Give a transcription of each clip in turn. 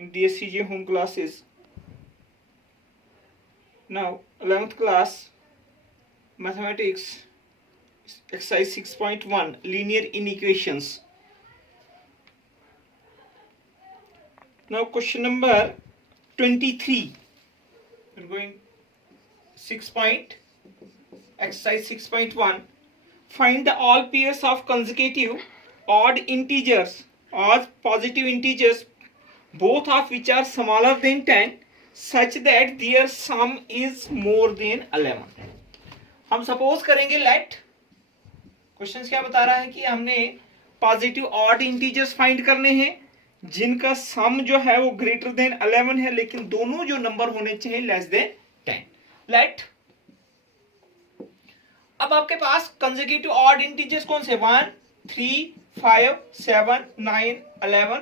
in DSCG home classes. Now 11th class mathematics exercise 6.1 linear inequations. Now question number 23. We're going exercise 6.1. Find the all pairs of consecutive odd integers or positive integers both of which are smaller than 10 such that their sum is more than 11. हम suppose करेंगे late question क्या बता रहा है कि हमने positive odd integers find करने हैं जिनका सम जो है वो ग्रेटर देन 11 है, लेकिन दोनों जो नंबर होने चाहिए लेस देन 10. लेट अब आपके पास कंसेक्यूटिव ऑड इंटीजर्स कौन से 1 3 5 7 9 11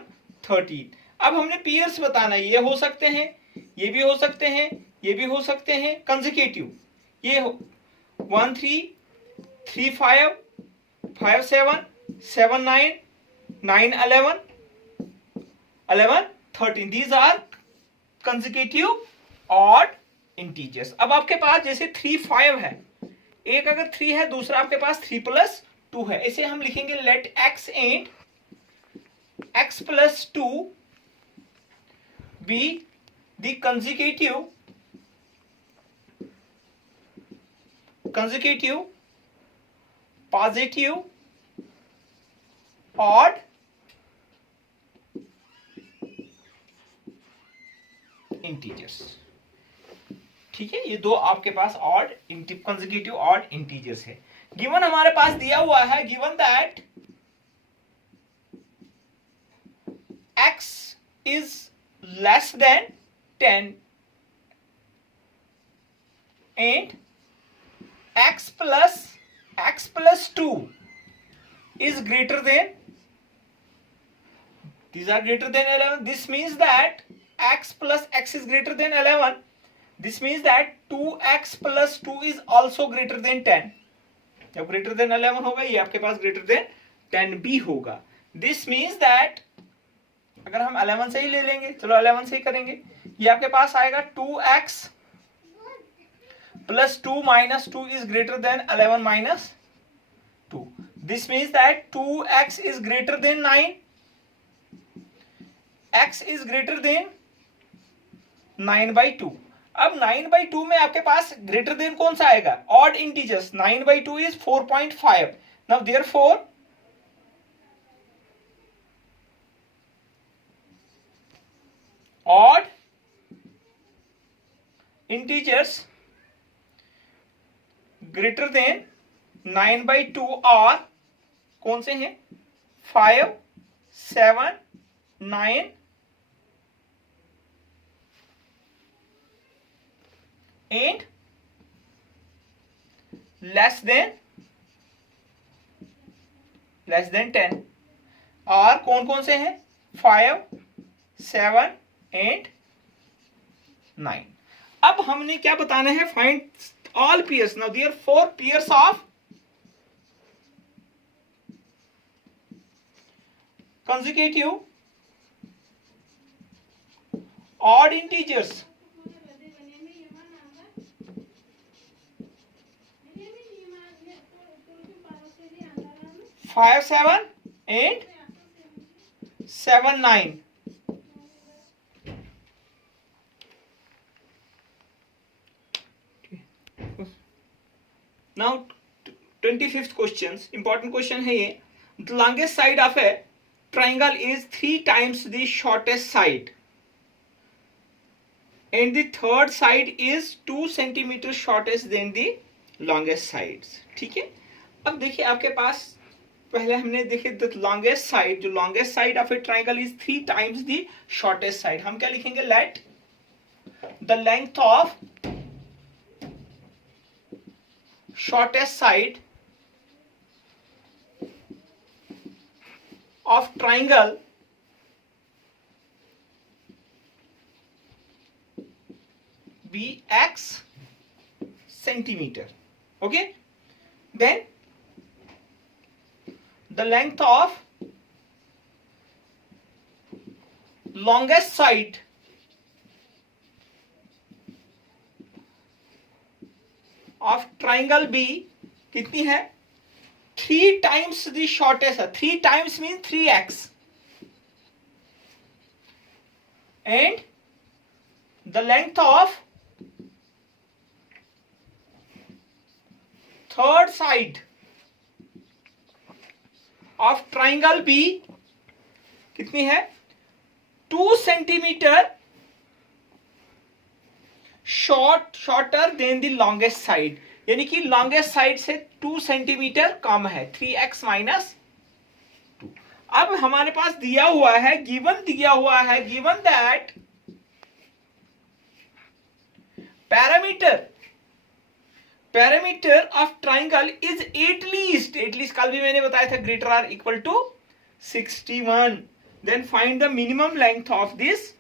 13. अब हमने पेयर्स बताना है, ये हो सकते हैं, ये भी हो सकते हैं, ये भी हो सकते हैं कंसेक्यूटिव. ये 1 3 3 5 5 7 7 9 9 11 11 13. These are consecutive odd integers. अब आपके पास जैसे 3 5 है, एक अगर 3 है, दूसरा आपके पास 3 plus 2 है. इसे हम लिखेंगे let x and x plus 2 be the consecutive positive odd integers. ठीक है, ये दो आपके पास ऑड कंसेक्यूटिव ऑड इंटीजर्स है. गिवन हमारे पास दिया हुआ है, given that x is less than 10 and x plus 2 is greater than, these are greater than 11. This means that x plus x is greater than 11. This means that 2x plus 2 is also greater than 10. जब greater than 11 होगा ये आपके पास greater than 10 भी होगा. This means that अगर हम 11 से ही ले लेंगे, चलो 11 से ही करेंगे, ये आपके पास आएगा 2x plus 2 minus 2 is greater than 11 minus 2. This means that 2x is greater than 9. x is greater than 9/2. अब 9/2 में आपके पास ग्रेटर देन कौन सा आएगा? Odd integers. 9/2 is 4.5. Now therefore odd integers greater than 9/2 और कौन से हैं? 5 7 9 and less than 10. और कौन कौन से हैं? 5 7 and 9. अब हमने क्या बताना है? Find all pairs. Now there 4 pairs of consecutive odd integers. 5 7 and 7 9. Now 25th questions, important question है ये. The longest side of a triangle is 3 times the shortest side and the third side is 2 centimeters shortest than the longest sides. ठीक है, अब देखिए आपके पास पहले हमने देखे द लॉन्गेस्ट साइड, जो longest side of a triangle is 3 times the shortest side. हम क्या लिखेंगे? Let the length of shortest side of triangle be x centimeter. Okay, then the length of longest side of triangle be कितनी है? 3 times the shortest है। 3 times mean 3x and the length of third side of triangle be कितनी है? 2 centimetre shorter than the longest side, यानी कि longest side से 2 centimetre कम है, 3x minus 2। अब हमारे पास दिया हुआ है, given that parameter of triangle is at least कल भी मैंने बताया था greater or equal to 61। Then find the minimum length of this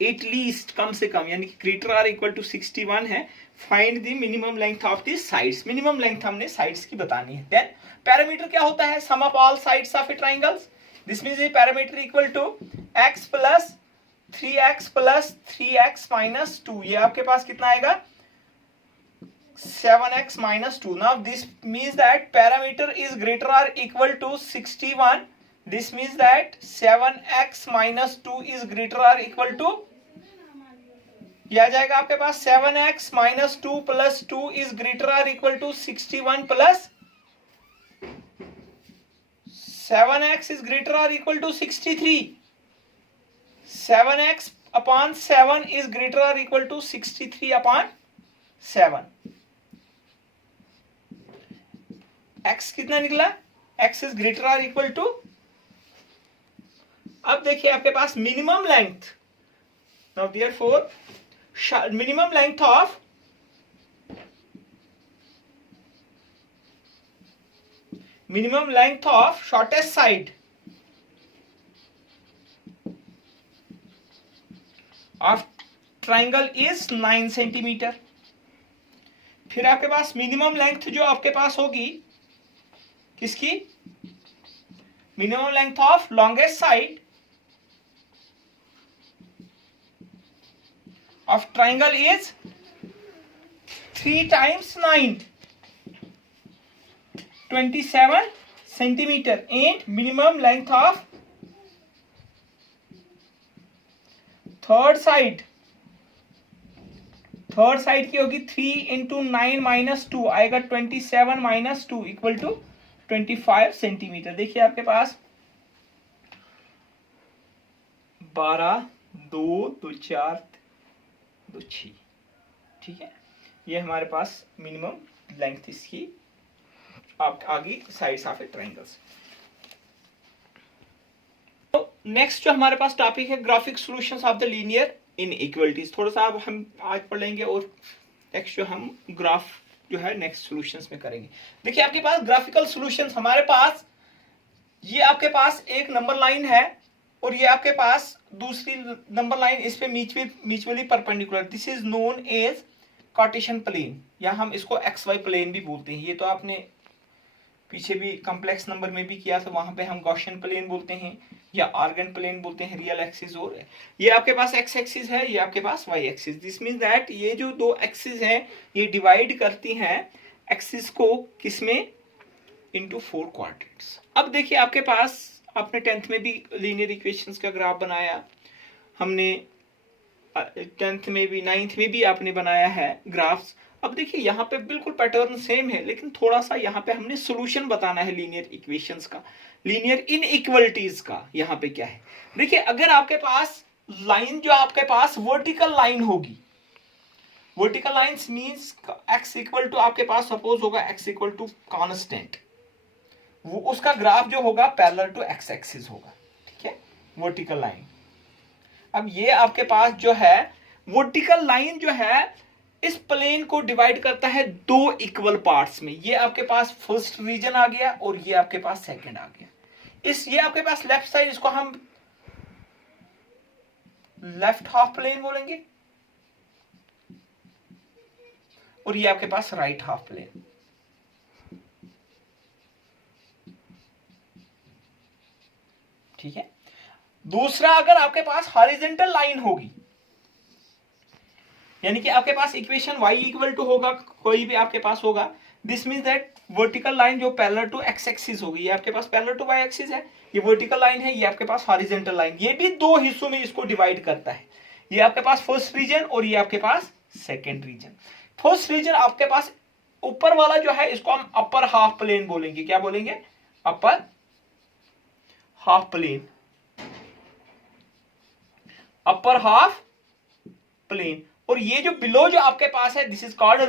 at least, कम से कम, यानी कि ग्रेटर आर इक्वल टू 61 है। Find the minimum length of this sides, minimum length हमने साइड्स की बतानी है। देन पैरामीटर क्या होता है? Sum of all sides of a triangles. This means a parameter equal to x plus 3x plus 3x minus 2। ये आपके पास कितना आएगा? 7x minus 2. Now this means that parameter is greater or equal to 61. This means that 7x minus 2 is greater or equal to, ये आ जाएगा आपके पास 7x minus 2 plus 2 is greater or equal to 61 plus 7x is greater or equal to 63. 7x upon 7 is greater or equal to 63 upon 7. x कितना निकला? x is greater और equal to, अब देखिए आपके पास minimum length, now therefore minimum length of shortest side of triangle is 9 centimetre. फिर आपके पास मिनिमम लेंथ जो आपके पास होगी किसकी? Minimum length of longest side of triangle is 3 times 9, 27 centimetre and minimum length of third side की होगी 3 into 9 minus 2 आएगा 27 माइनस 2 इक्वल टू 25 सेंटीमीटर। देखिए आपके पास 12, 2, 2, 4, 2, 6, ठीक है। ये हमारे पास मिनिमम लेंथ इसकी आप आगे साइड्स ऑफ ए ट्रायंगल्स। तो नेक्स्ट जो हमारे पास टॉपिक है graphic solutions of the linear inequalities. थोड़ा सा अब हम आज पढ़ लेंगे और नेक्स्ट जो हम ग्राफ जो है नेक्स्ट सॉल्यूशंस में करेंगे। देखिए आपके पास ग्राफिकल सॉल्यूशंस, हमारे पास ये आपके पास एक नंबर लाइन है और ये आपके पास दूसरी नंबर लाइन, इस पे mutually perpendicular, this is known as Cartesian plane, या हम इसको एक्स वाई प्लेन भी बोलते हैं। ये तो आपने पीछे भी कॉम्प्लेक्स नंबर में भी किया था, वहां पे हम गॉसियन प्लेन बोलते हैं या आर्गेंट प्लेन बोलते हैं, रियल एक्सिस। और ये आपके पास एक्स एक्सिस है, ये आपके पास Y axis. This means that ये जो दो एक्सिस हैं ये डिवाइड करती हैं एक्सिस को किसमें? Into 4 quadrants. अब देखिए आपके पास, आपने 10th में भी लीनियर इक्वेशंस का ग्राफ बनाया, हमने 10th में भी 9th में भी आपने बनाया है ग्राफ्स। अब देखिए यहाँ पे बिल्कुल पैटर्न सेम है, लेकिन थोड़ा सा यहाँ पे हमने सॉल्यूशन बताना है लीनियर इक्वेशंस का, लीनियर इनइक्वालिटीज का। यहाँ पे क्या है देखिए, अगर आपके पास लाइन जो आपके पास वर्टिकल लाइन होगी, vertical lines means x equal to आपके पास सपोज होगा x इक्वल टू कांस्टेंट, वो उसका ग्राफ जो होगा पैरेलल टू x एक्सिस होगा, ठीक है, वर्टिकल लाइन। अब ये आपके पास जो है वर्टिकल लाइन जो है इस प्लेन को डिवाइड करता है 2 इक्वल पार्ट्स में। ये आपके पास फर्स्ट रीजन आ गया और ये आपके पास सेकंड आ गया। ये आपके पास लेफ्ट साइड, इसको हम लेफ्ट हाफ प्लेन बोलेंगे, और ये आपके पास राइट हाफ प्लेन। ठीक है, दूसरा, अगर आपके पास हॉरिजॉन्टल लाइन होगी, यानी कि आपके पास इक्वेशन y इक्वल टू होगा, कोई भी आपके पास होगा, this means that vertical line जो पैरेलल टू x एक्सिस होगी, ये आपके पास पैरेलल टू y एक्सिस है, ये वर्टिकल लाइन है, ये आपके पास हॉरिजॉन्टल लाइन, ये भी दो हिस्सों में इसको डिवाइड करता है। ये आपके पास फर्स्ट रीजन और ये आपके पास सेकेंड रीजन। फर्स्ट रीजन आपके पास ऊपर वाला जो है इसको हम अपर हाफ प्लेन बोलेंगे। क्या बोलेंगे? Upper half plane, upper half plane. और ये जो बिलो जो आपके पास है, this is called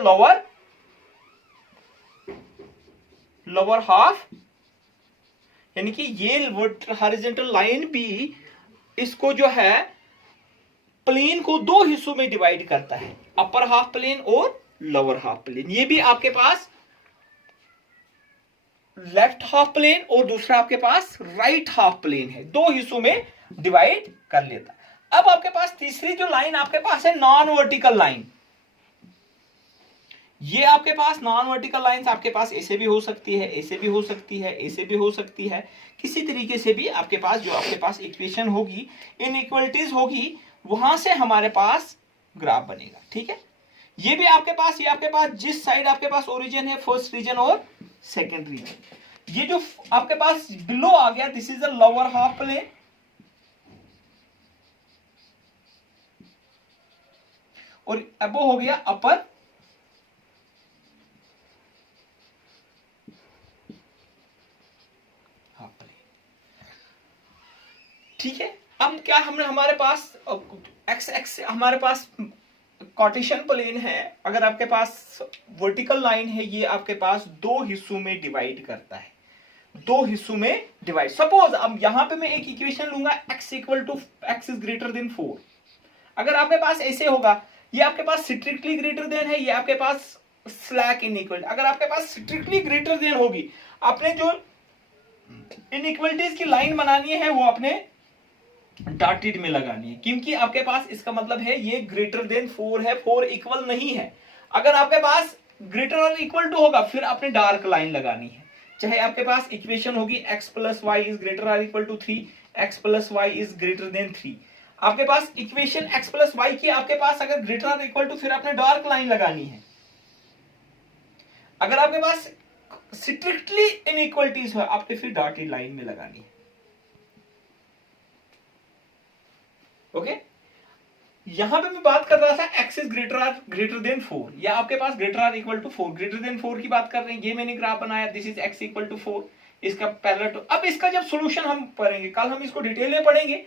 lower half, यानी कि ये हॉरिजॉन्टल लाइन भी इसको जो है प्लेन को दो हिस्सों में डिवाइड करता है, अपर हाफ प्लेन और लोअर हाफ प्लेन। ये भी आपके पास लेफ्ट हाफ प्लेन और दूसरा आपके पास राइट हाफ प्लेन है, दो हिस्सों में डिवाइड कर लेता। अब आपके पास तीसरी जो लाइन आपके पास है नॉन वर्टिकल लाइन। ये आपके पास नॉन वर्टिकल लाइंस आपके पास ऐसे भी हो सकती है, ऐसे भी हो सकती है, ऐसे भी हो सकती है, किसी तरीके से भी आपके पास जो आपके पास इक्वेशन होगी, इनइक्वलिटीज होगी, वहां से हमारे पास ग्राफ बनेगा। ठीक है, ये भी आपके पास, ये आपके पास जिस साइड आपके पास ओरिजिन है, फर्स्ट रीजन और सेकेंड रीजन, ये जो आपके पास बिलो आ गया, this is a lower half plane, और अब हो गया अपर हाफ प्लेन। ठीक है, अब क्या हमने हमारे पास एक्स एक्स हमारे पास कार्टेशियन प्लेन है। अगर आपके पास वर्टिकल लाइन है, ये आपके पास दो हिस्सों में डिवाइड करता है, दो हिस्सों में डिवाइड। सपोज अब यहां पे मैं एक इक्वेशन लूंगा, x equal to x is greater than 4। अगर आपके पास ऐसे होगा, ये आपके पास स्ट्रिक्टली ग्रेटर देन है, ये आपके पास स्लैक इनइक्वलिटी। अगर आपके पास स्ट्रिक्टली ग्रेटर देन होगी, आपने जो इनइक्वलिटीज की लाइन बनानी है वो आपने डॉटेड में लगानी है, क्योंकि आपके पास इसका मतलब है ये ग्रेटर देन 4 है, 4 इक्वल नहीं है। अगर आपके पास ग्रेटर और इक्वल टू होगा, फिर आपने डार्क लाइन लगानी है। चाहे आपके पास इक्वेशन होगी x plus y is greater और equal to 3, x plus y is greater than 3। आपके पास इक्वेशन x प्लस वाई की आपके पास अगर ग्रेटर और इक्वल टू, फिर आपने डार्क लाइन लगानी है। अगर आपके पास स्ट्रिक्टली इनइक्वलिटीज है, आपने फिर डॉटेड लाइन में लगानी है। ओके, यहां पे मैं बात कर रहा था x इज ग्रेटर देन 4, या आपके पास ग्रेटर और इक्वल टू 4, ग्रेटर देन 4 की बात कर रहे हैं। ये मैंने ग्राफ बनाया, this is x equal to 4, इसका पैरेलल टू। अब इसका जब सॉल्यूशन हम पढ़ेंगे, कल हम इसको डिटेल में पढ़ेंगे।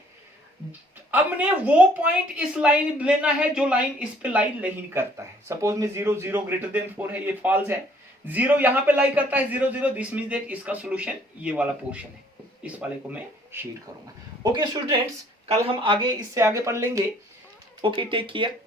अब मैंने वो पॉइंट इस लाइन लेना है जो लाइन इस पे लाइन नहीं करता है। सपोज में 0 0 ग्रेटर देन 4 है, ये फॉल्स है। 0 यहां पे लाई करता है, 0 0, दिस मींस दैट इसका सॉल्यूशन ये वाला पोर्शन है। इस वाले को मैं शेयर करूंगा। ओके स्टूडेंट्स, कल हम आगे इससे आगे पढ़ लेंगे। Okay, take care.